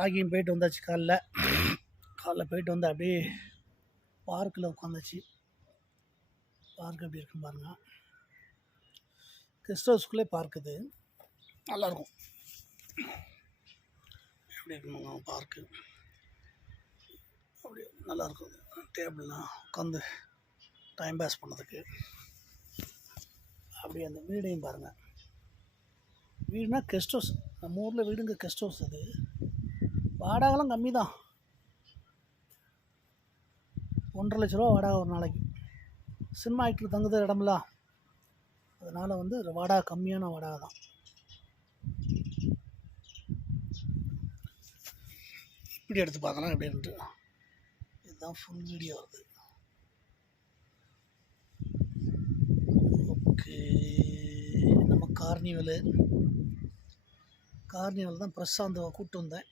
Walking போயிட்டு வந்தாச்சு. காலைல போயிட்டு வந்து அப்படியே பார்க்கில் உட்காந்தாச்சு. பார்க் எப்படி இருக்குன்னு பாருங்கள். கெஸ்ட் ஹவுஸ்குள்ளே பார்க் இது, நல்லாயிருக்கும். எப்படி இருக்குங்க பார்க்கு, அப்படி நல்லாயிருக்கும். டேபிள்லாம் உட்காந்து டைம் பாஸ் பண்ணதுக்கு. அப்படியே அந்த வீடையும் பாருங்கள். வீடுனா கெஸ்ட் ஹவுஸ், நம்ம ஊரில் வீடுங்க கெஸ்ட் ஹவுஸ். அது வாடகைலாம் கம்மி தான், 1,50,000 ரூபா வாடகை ஒரு நாளைக்கு. சினிமா ஆக்டர் தங்குத இடம்ல, அதனால் வந்து வாடகை கம்மியான வாடகை தான். இப்படி எடுத்து பார்க்கலாம் எப்படின்ட்டு. இதுதான் ஃபுல் வீடியோ வருது. ஓகே, நம்ம கார்னிவல் தான் பிரசாந்த் கூப்பிட்டு வந்தேன்.